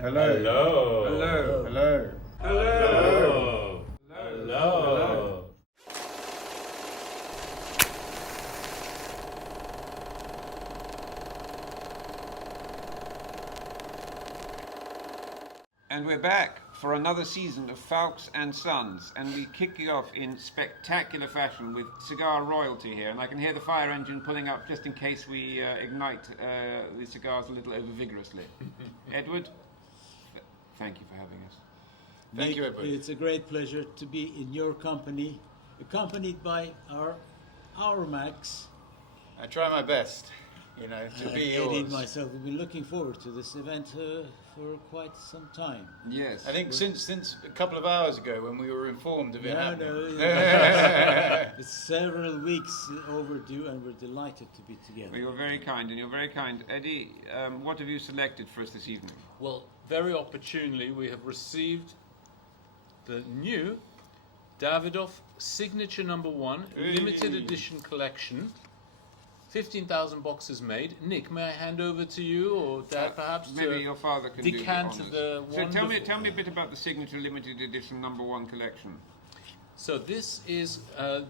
Hello. Hello. Hello. Hello. Hello. Hello. And we're back for another season of Foulkes and Sons, and we kick it off in spectacular fashion with cigar royalty here, and I can hear the fire engine pulling up just in case we ignite the cigars a little over vigorously. Edward, thank you for having us. Thank you, Edward. It's a great pleasure to be in your company, accompanied by our Max. I try my best, to be yours. Eddie and myself have been looking forward to this event for quite some time. Yes. I think since a couple of hours ago when we were informed of it happening. It's several weeks overdue, and we're delighted to be together. Well, you're very kind, and you're very kind. Eddie, what have you selected for us this evening? Well, very opportunely, we have received the new Davidoff Signature Number 1 limited edition collection. 15,000 boxes made. Nick, may I hand over to you, or Dad, perhaps? Maybe your father can decant do the So tell me a bit about the Signature Limited Edition Number 1 collection. So this is,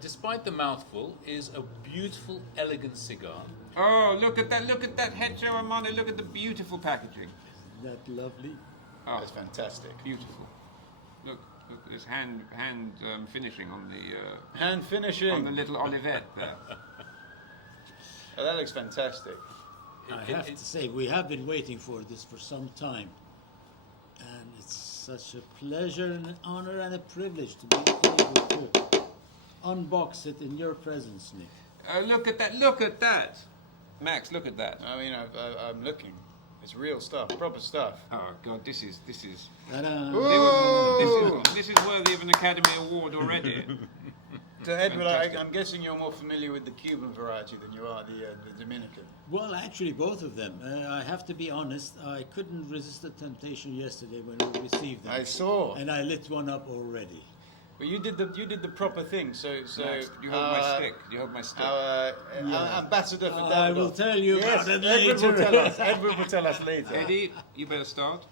despite the mouthful, is a beautiful, elegant cigar. Oh, look at that head show, Armando. Look at the beautiful packaging. Isn't that lovely? Oh, That's fantastic. beautiful. Look at this hand finishing on the Hand finishing. on the little olivette there. Oh, that looks fantastic. I have to say, we have been waiting for this for some time. And it's such a pleasure and an honor and a privilege to be able to unbox it in your presence, Nick. Look at that. Max, look at that. I mean, I'm looking. It's real stuff, proper stuff. Oh God, this is Ta-da. this is worthy of an Academy Award already. So, Edward, Fantastic. I'm guessing you're more familiar with the Cuban variety than you are the Dominican. Well, actually, both of them. I have to be honest, I couldn't resist the temptation yesterday when we received them. I saw. And I lit one up already. Well, you did the proper thing. So Max, you hold my stick. You hold my stick. Our ambassador for Davidoff. I will tell you Yes, about it Edward later. will tell us. Edward will tell us later. Eddie, you better start.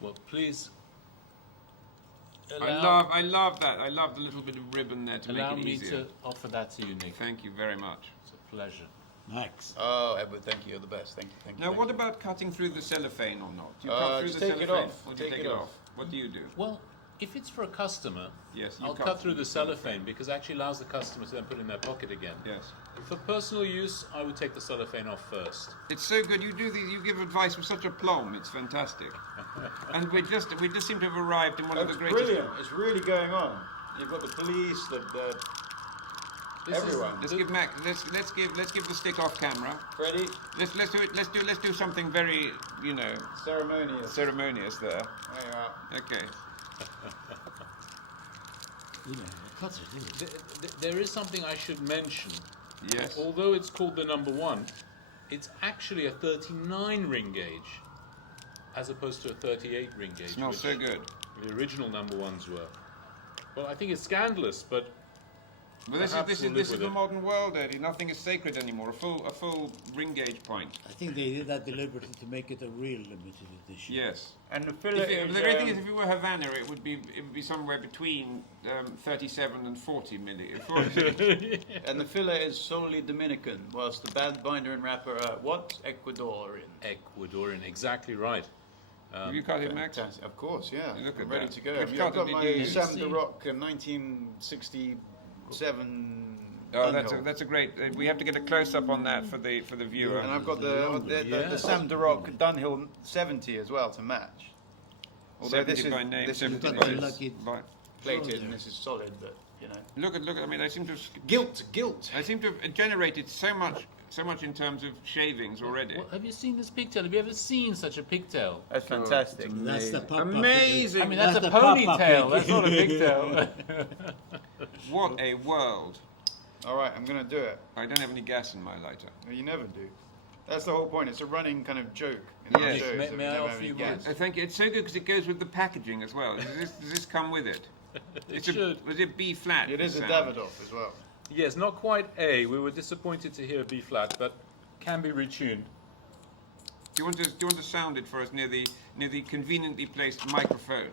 Well, please. I love that. I love the little bit of ribbon there to Allow make it me easier. to offer that to you, Nick. Thank you very much. It's a pleasure. Max. Oh, Edward, thank you. You're the best. Thank you. Now, what about cutting through the cellophane or not? Do you cut through just the take it cellophane off. or do you take it off? What do you do? Well, if it's for a customer, Yes, you I'll cut through the cellophane because it actually allows the customer to then put it in their pocket again. Yes. For personal use, I would take the cellophane off first. It's so good. You do these. You give advice with such aplomb. It's fantastic. And we just seem to have arrived in one of the That's greatest. brilliant. It's really going on. You've got the police, This everyone. Let's give Mac. Let's give the stick off camera. Ready? Let's do it. Let's do something very Ceremonious. ceremonious there. There you are. Okay. Cuts it, There is something I should mention. Yes. Although it's called the number 1, it's actually a 39 ring gauge, as opposed to a 38 ring gauge. Smells so good. The original number 1s were. Well, I think it's scandalous, but But perhaps this we'll is live the with it. modern world, Eddie. Nothing is sacred anymore. A full ring gauge point. I think they did that deliberately to make it a real limited edition. Yes. And the fillet is, The great thing is, if it were Havana, it would be somewhere between 37 and 40 milli. 40. and the fillet is solely Dominican, whilst the bad binder and wrapper are what? Ecuadorian. Ecuadorian, exactly right. Have you cut it, Max? Fantastic. Of course, yeah. Look at I'm ready that. to go. Which I've cutter got did my you use? Sam de Rock 1967. Oh, Dunhill. that's a great. We have to get a close up on that for the viewer. And I've got the Sam de Rock Dunhill 70 as well to match. Although 70 by name, this 70 is But by the lucky plated and this is solid, but Look at. I mean, I seem to have guilt. I seem to have generated so much in terms of shavings already. Well, have you seen this pigtail? Have you ever seen such a pigtail? That's fantastic. That's the pop-up. Amazing. I mean, that's a the pop-up ponytail. pig. That's not a pigtail. What a world! All right, I'm gonna do it. I don't have any gas in my lighter. Well, you never do. That's the whole point. It's a running kind of joke. Yes. Shows May- that we may I never offer have any you gas. one? Thank you. It's so good because it goes with the packaging as well. Does this come with it? It should. Was it B flat? It is a sound? Davidoff as well. Yes, not quite A. We were disappointed to hear B flat, but can be retuned. Do you want to sound it for us near the conveniently placed microphone?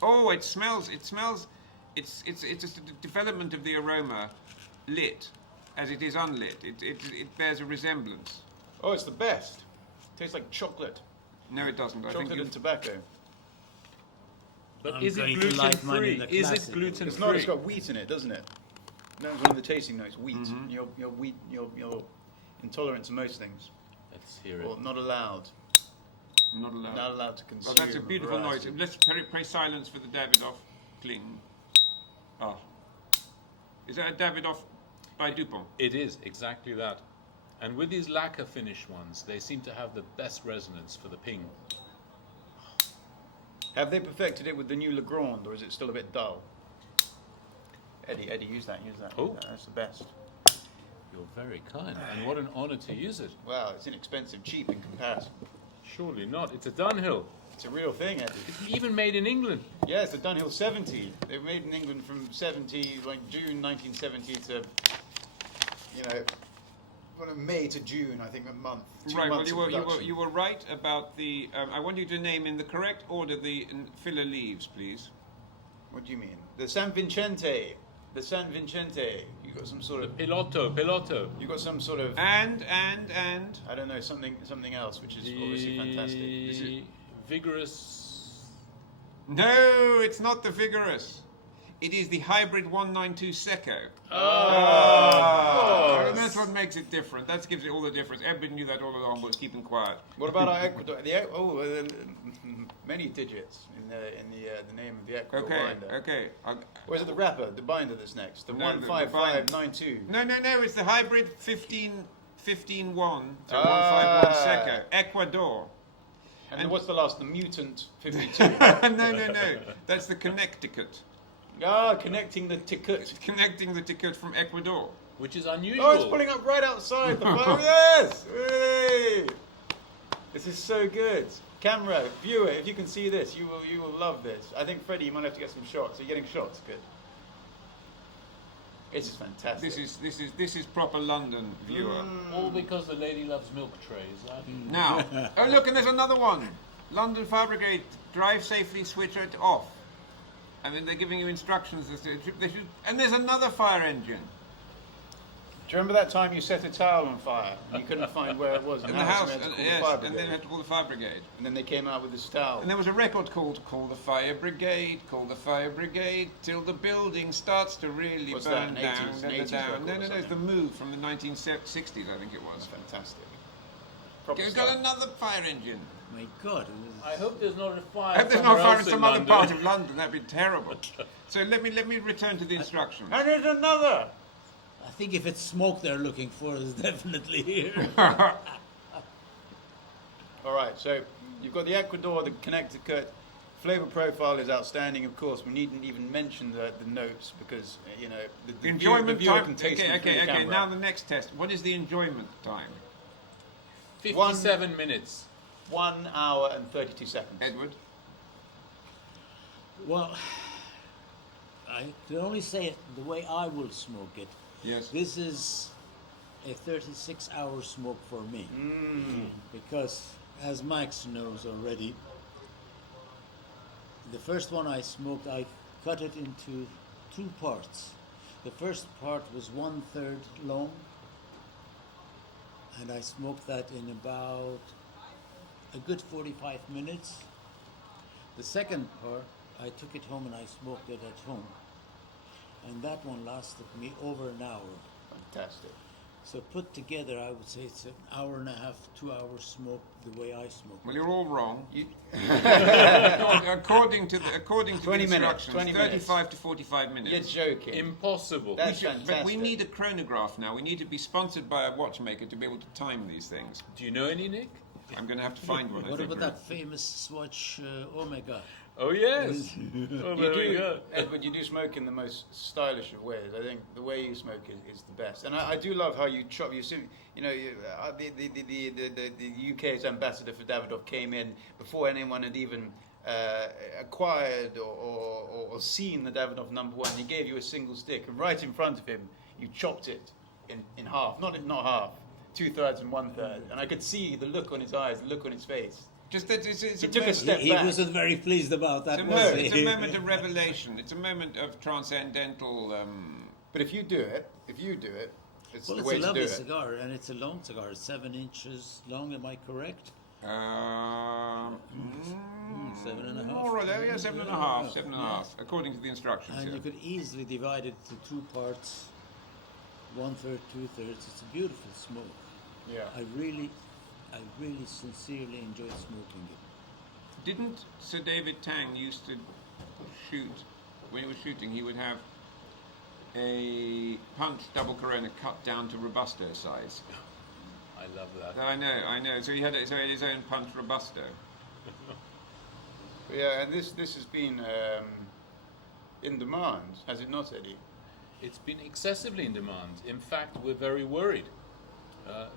Oh, it smells. It's just a development of the aroma, lit, as it is unlit. It bears a resemblance. Oh, it's the best. Tastes like chocolate. No, it doesn't. I Chocolate think and tobacco. But I'm is it going to gluten light mine free? in the Is it classic. gluten It's not. free? It's got wheat in it, doesn't it? That was one of the tasting notes. Wheat. You're wheat. You're intolerant to most things, Let's hear or it. not allowed. not allowed. Not allowed to consume. Well, that's a beautiful noise. variety. Let's pray silence for the Davidoff cling. Ah. Is that a Davidoff by Dupont? It is exactly that. And with these lacquer finish ones, they seem to have the best resonance for the ping. Have they perfected it with the new Legrand, or is it still a bit dull? Eddie, use that. Oh. That's the best. You're very kind, and what an honour to use it. Wow, it's inexpensive, cheap in comparison. Surely not. It's a Dunhill. It's a real thing, Eddie. It's even made in England. Yeah, it's a Dunhill 70. They were made in England from 70, like June 1970 to, May to June, I think, a month. 2 Right. Well, months you of were production. right about the. I want you to name in the correct order the filler leaves, please. What do you mean? The San Vincente. The San Vincente. You got some sort of. Pilotto. You got some sort of. And. I don't know, something else, which is obviously fantastic. This is The vigorous. No, it's not the vigorous. It is the hybrid 192 Secco. Oh. And that's what makes it different. That gives it all the difference. Everybody knew that all along, but was keeping quiet. What about our Ecuador? Many digits in the name of the Ecuador binder. Okay. Or is it the wrapper, the binder that's next? The No, the 15592. No, it's the hybrid 15-1 to 151 Ah. Secco. Ecuador. And what's the last? The mutant 52. No. That's the Connecticut. Connecting the ticket. Connecting the ticket from Ecuador. Which is unusual. Oh, it's pulling up right outside the fire. Yes! Hey! This is so good. Camera, viewer, if you can see this, you will love this. I think Freddie, you might have to get some shots. Are you getting shots? Good. This is fantastic. This is proper London, viewer. All because the lady loves milk trays. Now, oh look, and there's another one. London Fire Brigade, drive safely, switch it off. I mean, they're giving you instructions as to they should. And there's another fire engine Do you remember that time you set a towel on fire and you couldn't find where it was? in the Amazon house, had to call the yes, fire and then brigade. you had to call the fire brigade. And then they came out with this towel. And there was a record called "Call the Fire Brigade, Call the Fire Brigade, till the building starts to really What's burn that, down." an 80s down. record No, or it's the something? Move from the 1960s, I think it was. That's fantastic. Proper We've stuff. got another fire engine. My God. I hope there's not a fire. I hope there's no somewhere fire in else some London. other part of London. That'd be terrible. So let me return to the instructions. And there's another! I think if it's smoke they're looking for, it's definitely here. Alright, so you've got the Ecuador, the Connecticut. Flavor profile is outstanding, of course. We needn't even mention the notes because, the Enjoyment viewer time. can taste them through the Okay. camera. Now the next test. What is the enjoyment time, 57 minutes. 1 hour and 32 seconds. Edward? Well, I can only say it the way I will smoke it. Yes. This is a 36-hour smoke for me. Because, as Max knows already, the first one I smoked, I cut it into 2 parts. The first part was 1/3 long, and I smoked that in about a good 45 minutes. The second part, I took it home and I smoked it at home. And that one lasted me over an hour. Fantastic. So put together, I would say it's an hour and a half, 2 hours smoke the way I smoke. Well, you're all wrong. You, according to the 20 minutes, instructions, 20 minutes. 35 to 45 you're minutes. joking. Impossible. That's But fantastic. we need a chronograph now. We need to be sponsored by a watchmaker to be able to time these things. Do you know any, Nick? I'm going to have to find one. I What think, about really. that famous Swatch Omega? Oh, yes. Oh, there we go. Edward, you do smoke in the most stylish of ways. I think the way you smoke is the best, and I do love how you chop. The UK's ambassador for Davidoff came in before anyone had even acquired or seen the Davidoff number 1. He gave you a single stick, and right in front of him, you chopped it in half. Not half, 2/3 and 1/3, and I could see the look on his eyes, the look on his face. Just that it's He a took a moment- step He back. wasn't very pleased about that, It's was he? it's a moment of revelation. It's a moment of transcendental. But if you do it, it's Well, the it's way a to do lovely it. cigar, and it's a long cigar. It's 7 inches long, am I correct? 7.5. More or less, yeah, 7.5, 7.5, according to the instructions. And Yeah. you could easily divide it to 2 parts, 1/3, 2/3. It's a beautiful smoke. Yeah. I really sincerely enjoyed smoking it. Didn't Sir David Tang used to shoot, when he was shooting, he would have a punch double Corona cut down to Robusto size? I love that. I know. So he had his own punch Robusto. Yeah, and this has been in demand, has it not, Eddie? It's been excessively in demand. In fact, we're very worried.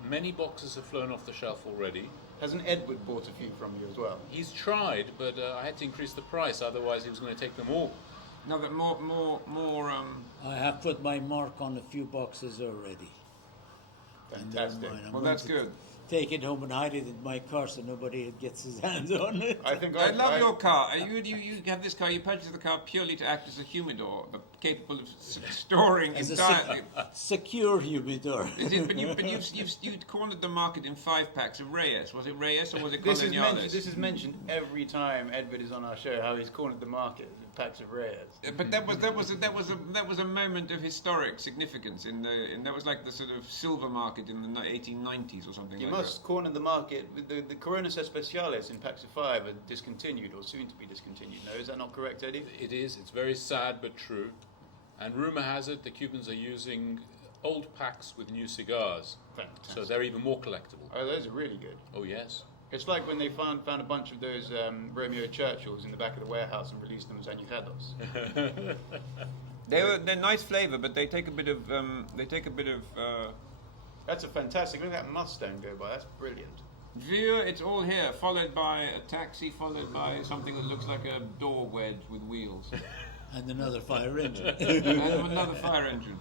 Many boxes have flown off the shelf already. Hasn't Edward bought a few from you as well? He's tried, but I had to increase the price, otherwise he was going to take them all. No, but more. I have put my mark on a few boxes already. And never Fantastic. mind, I'm Well, going that's to good. Take it home and hide it in my car so nobody gets his hands on it. I think I love your car. You have this car. You purchased the car purely to act as a humidor, but capable of storing As a entire. secure humidor. But you'd cornered the market in 5 packs of Reyes. Was it Reyes or was it This Coloniales? is mentioned every time Edward is on our show. How he's cornered the market with packs of Reyes. But that was a moment of historic significance that was like the sort of silver market in the 1890s or something You like must corner the market. The Coronas Especiales in packs of 5 are discontinued or soon to be discontinued. No, is that not correct, Eddie? It is. It's very sad but true. And rumor has it the Cubans are using old packs with new cigars, Fantastic. so they're even more collectible. Oh, those are really good. Oh yes. It's like when they found a bunch of those Romeo Churchills in the back of the warehouse and released them as añejados. they're nice flavour, but they take a bit of That's a fantastic. Look at that Mustang go by. That's brilliant. Viewer, it's all here, followed by a taxi, followed by something that looks like a door wedge with wheels. And another fire engine. And another fire engine.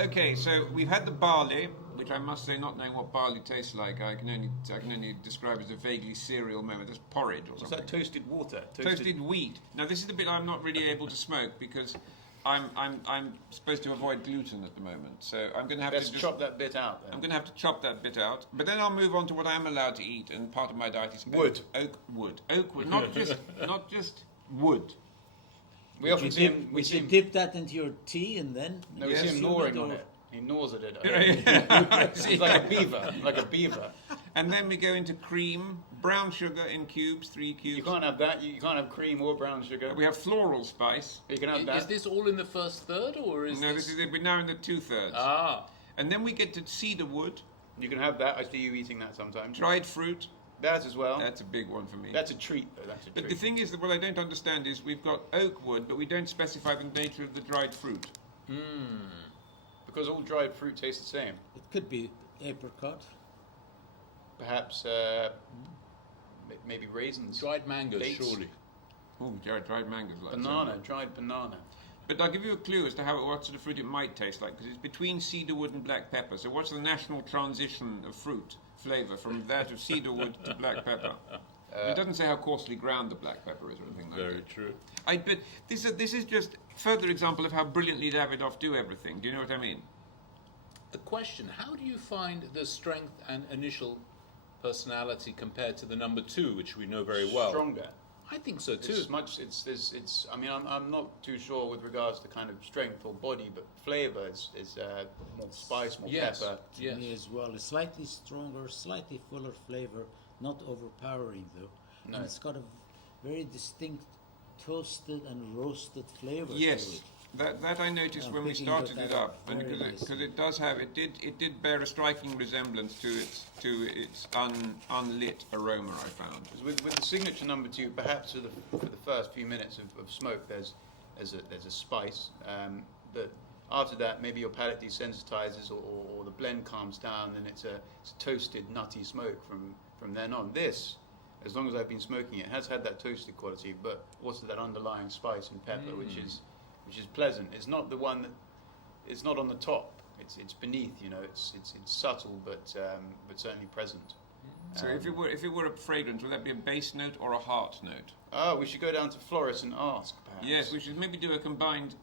Okay, so we've had the barley, which I must say, not knowing what barley tastes like, I can only describe as a vaguely cereal moment. That's porridge or Is something. that toasted water? Toasted wheat. Now this is the bit I'm not really able to smoke because I'm supposed to avoid gluten at the moment. So I'm going to have Let's to just chop that bit out then. I'm going to have to chop that bit out, but then I'll move on to what I am allowed to eat, and part of my diet is Wood. Oak wood, not just wood. We often see him. We Would see you him. dip that into your tea and then? No, we Yes, see him you gnawing would, on or- it. He gnaws at it. See? He's like a beaver. Like a beaver. And then we go into cream, brown sugar in cubes, 3 cubes. You can't have that. You can't have cream or brown sugar. We have floral spice. You can have Is that. this all in the first third, or is No, this is it. We're now in the 2/3. Ah, And then we get to cedar wood, You can have that. I see you eating that sometimes. dried fruit. That as well. That's a big one for me. That's a treat, though. That's a But the treat. thing is that what I don't understand is we've got oak wood, but we don't specify the nature of the dried fruit. Because all dried fruit tastes the same. It could be apricot. Perhaps maybe raisins. dried mangoes, Dates. surely. Oh, dried mangoes like Banana, that. dried banana. But I'll give you a clue as to what sort of fruit it might taste like, because it's between cedarwood and black pepper. So what's the national transition of fruit flavour from that of cedarwood to black pepper? It doesn't say how coarsely ground the black pepper is or anything like Very that. true. But this is just further example of how brilliantly Davidoff do everything. Do you know what I mean? The question: how do you find the strength and initial personality compared to the number 2, which we know very well? Stronger. I think so too. It's much. It's. I mean, I'm not too sure with regards to kind of strength or body, but flavour is more spice, more Yes. pepper. To Yes. me as well. It's slightly stronger, slightly fuller flavor, not overpowering though. No. And it's got a very distinct toasted and roasted flavor to Yes, it. that I noticed I'm when we picking started that it up up, very because nicely. it did bear a striking resemblance to its unlit aroma. I found. With the signature number 2, perhaps for the first few minutes of smoke, there's a spice. But after that, maybe your palate desensitizes or the blend calms down, and it's a toasted, nutty smoke from then on. This, as long as I've been smoking it, has had that toasted quality, but also that underlying spice and pepper, which is pleasant. It's not the one that, it's not on the top. it's beneath. You know, it's subtle, but certainly present. So if it were a fragrance, would that be a base note or a heart note? Oh, we should go down to florists and ask, perhaps. Yes, we should maybe do a combined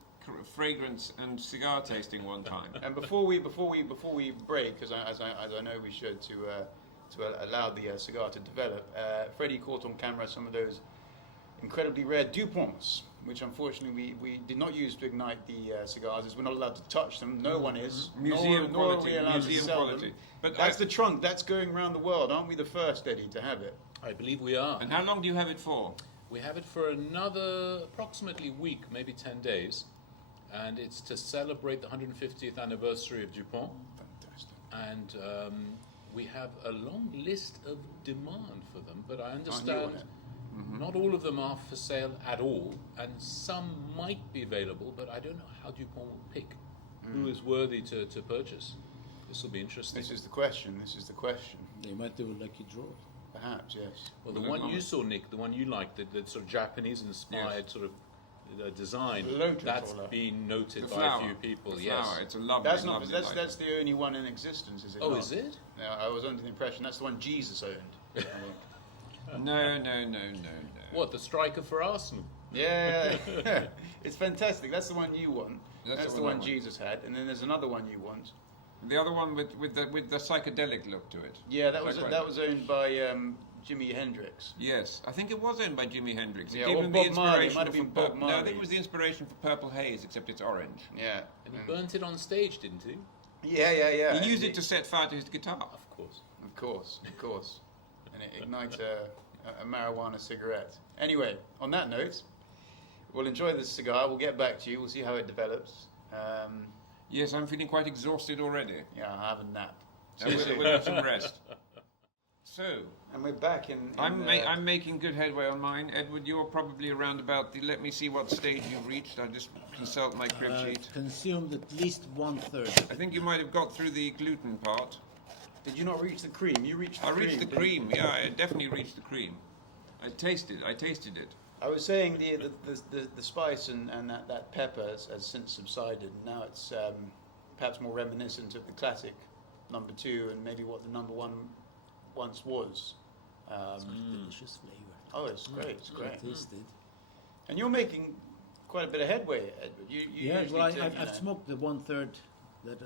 fragrance and cigar tasting one time. And before we break, as I know we should, to allow the cigar to develop, Freddie caught on camera some of those incredibly rare Duponts, which unfortunately we did not use to ignite the cigars, as we're not allowed to touch them. No one is. Museum nor are quality. we allowed to Museum sell quality. them. But That's the trunk. That's going around the world. Aren't we the first, Eddie, to have it? I believe we are. And how long do you have it for? We have it for another approximately week, maybe 10 days. And it's to celebrate the 150th anniversary of Dupont. Fantastic. And we have a long list of demand for them, but I Aren't you on understand it? not all of them are for sale at all, and some might be available, but I don't know how Dupont will pick who is worthy to purchase. This will be interesting. This is the question. They might do a lucky draw. Perhaps, yes. Well, the one you saw, Nick, the one you liked, the sort of Japanese-inspired sort of design, Rhetorical. that's been noted The by flower. a few people. The Yes. flower. It's a lovely, That's not. lovely That's lighter. the only one in existence, is it? Oh, not? is it? Yeah, I was under the impression that's the one Jesus owned. I think. No. What, the striker for Arsenal? Yeah, it's fantastic. That's the one you want. That's the the one one I want. Jesus had, and then there's another one you want. The other one with the psychedelic look to it. Yeah, that was Like owned by Jimi Hendrix. Yes, I think it was owned by Jimi Hendrix. It Yeah, gave or him Bob the Marley. It inspiration might have for been Bob No, I think Marley. it was the inspiration for Purple Haze, except it's orange. Yeah. And he burnt it on stage, didn't he? Yeah. He used it to set fire to his guitar. Of course. Of course. And it ignites a marijuana cigarette. Anyway, on that note, we'll enjoy this cigar. We'll get back to you. We'll see how it develops. Yes, I'm feeling quite exhausted already. Yeah, I'll have a nap. And we'll have some rest. So, And we're back in I'm making good headway on mine. Edward, you're probably around about the. Let me see what stage you've reached. I'll just consult my crib sheet. Consumed at least 1/3. I think you might have got through the gluten part. Did you not reach the cream? You reached the I cream. reached the didn't you? cream. Yeah, I definitely reached the cream. I tasted it. I was saying the spice and that pepper has since subsided. Now it's perhaps more reminiscent of the classic number 2 and maybe what the number 1 once was. Delicious flavor. Oh, it's great. It's great. I tasted. And you're making quite a bit of headway, Edward. You Yeah, usually well, take, I've smoked the 1/3 that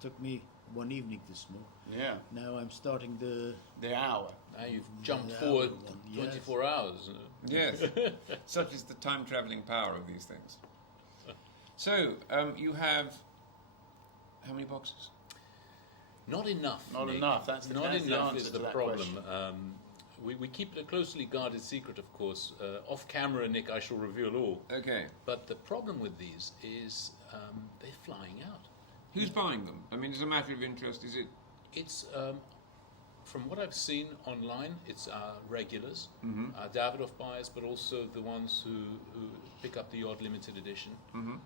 took me one evening to smoke. Yeah, Now I'm starting the the hour. Now you've jumped Yeah, forward well, 24 hours. Yes. Such is the time travelling power of these things. So, you have how many boxes? Not enough. Not Nick. enough. That's the Not enough answer is to the that problem. question. We keep it a closely guarded secret, of course. Off camera, Nick, I shall reveal all. Okay. But the problem with these is they're flying out. Who's buying them? I mean, as a matter of interest, is it? It's from what I've seen online, it's our regulars, Mm-hmm. our Davidoff buyers, but also the ones who pick up the odd limited edition. Mm-hmm.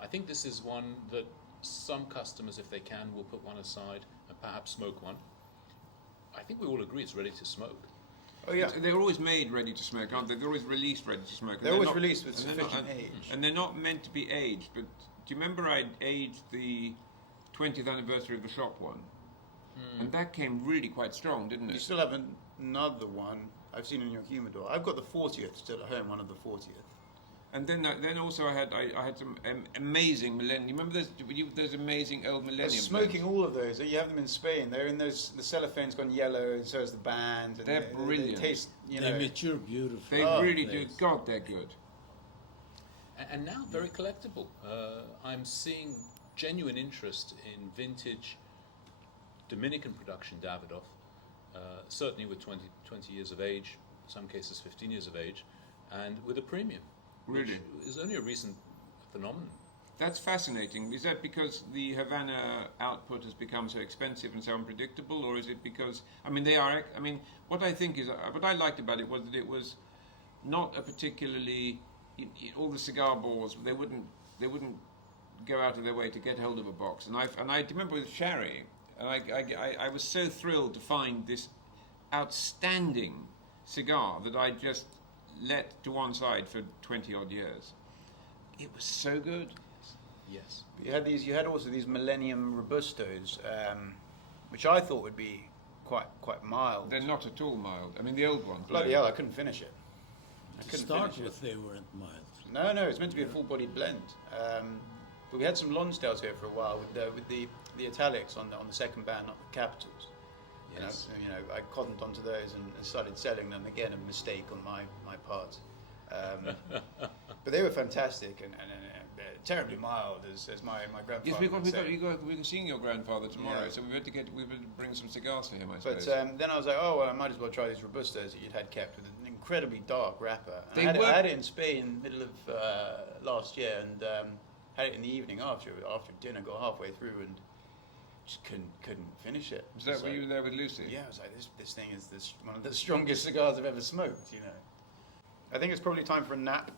I think this is one that some customers, if they can, will put one aside and perhaps smoke one. I think we all agree it's ready to smoke. Oh yeah. They're always made ready to smoke, aren't they? They're always released ready to smoke. and They're always not- released with and they're sufficient not- age. And they're not meant to be aged. But do you remember I aged the 20th anniversary of the shop one? And that came really quite strong, didn't You it? still have another one I've seen in your humidor. I've got the 40th still at home, one of the 40th. And then also I had some amazing millennium. You remember those amazing old I millennium? was smoking blends? all of those. You have them in Spain. They're in those. The cellophane's gone yellow, and so is the band. And They're brilliant. They taste, They mature beautifully. They Oh, really do. please. God, they're good. And now very collectible. I'm seeing genuine interest in vintage Dominican production Davidoff, certainly with 20 years of age, in some cases 15 years of age, and with a premium. Really? Which is only a recent phenomenon. That's fascinating. Is that because the Havana output has become so expensive and so unpredictable, or is it because what I think is what I liked about it was that it was not a particularly all the cigar bores they wouldn't go out of their way to get hold of a box, and I remember with Sherry, and I was so thrilled to find this outstanding cigar that I just let to one side for 20 odd years. It was so good. Yes. You had also these Millennium Robustos, which I thought would be quite mild. They're not at all mild. I mean, the old ones. Bloody hell, I couldn't finish it. To start with, they weren't mild. No, it's meant to be a full-bodied blend. But we had some Lonsdales here for a while with the italics on the second band, not the capitals. Yes. You know, I cottoned onto those and started selling them. Again, a mistake on my part. But they were fantastic and terribly mild, as my grandfather Yes, would say. we're seeing your grandfather tomorrow, Yeah. so we had to bring some cigars for him, I But suppose. then I was like, oh, well, I might as well try these Robustos that you'd had kept with an incredibly dark wrapper. They I were- had it in Spain middle of last year and had it in the evening after dinner, got halfway through and just couldn't finish it. Was that So- were you there with Lucy? Yeah, I was like, this thing is one of the strongest cigars I've ever smoked, you know. I think it's probably time for a nap.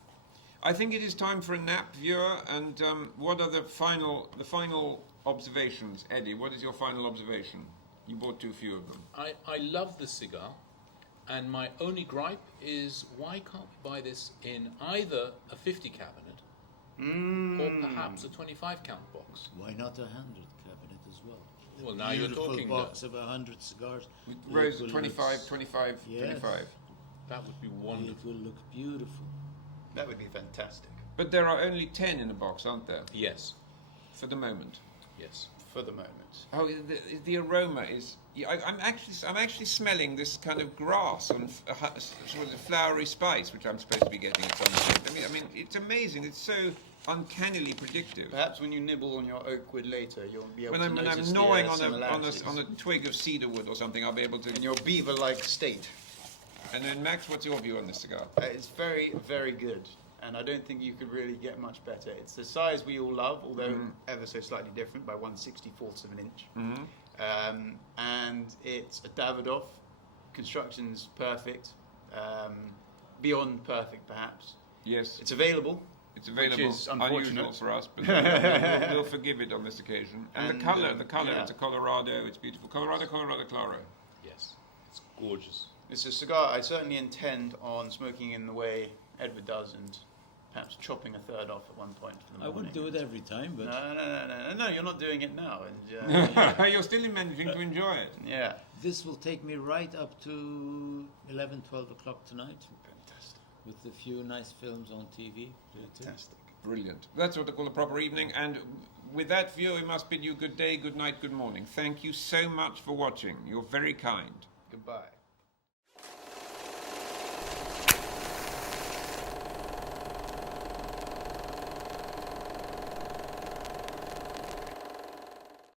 I think it is time for a nap, viewer. And what are the final observations, Eddie? What is your final observation? You bought too few of them. I love the cigar, and my only gripe is why can't we buy this in either a 50 cabinet or perhaps a 25 count box? Why not a 100 cabinet as well? Well, now you're Beautiful talking. box of 100 cigars. Rose It will 25, look- 25, Yes. 25. That would be It wonderful. will look beautiful. That would be fantastic But there are only 10 in a box, aren't there? Yes, For the moment. yes. for the moment. Oh, the aroma is. Yeah, I'm actually smelling this kind of grass and sort of flowery spice, which I'm supposed to be getting at some point. I mean, it's amazing. It's so uncannily predictive. Perhaps when you nibble on your oak wood later, you'll be able When to I'm notice gnawing the, on similarities. a twig of cedar wood or something, I'll be able to. in your beaver-like state. And then Max, what's your view on this cigar? It's very, very good, and I don't think you could really get much better. It's the size we all love, although ever so slightly different by 1/64 of an inch. And it's a Davidoff. Construction's perfect, beyond perfect perhaps. Yes, It's available. it's available. is Unusual unfortunate. for us, but we'll forgive it on this occasion. And, And, the colour, yeah. it's a Colorado. It's beautiful. Colorado Claro. Yes, it's gorgeous. It's a cigar I certainly intend on smoking in the way Edward does, and perhaps chopping a third off at one point for the I morning. wouldn't do it every time, but No, you're not doing it now. And, You're still managing to enjoy it. yeah. this will take me right up to 11, 12 o'clock tonight Fantastic. with a few nice films on TV. Fantastic. Brilliant. That's what they call a proper evening. And with that view, we must bid you good day, good night, good morning. Thank you so much for watching. You're very kind. Goodbye.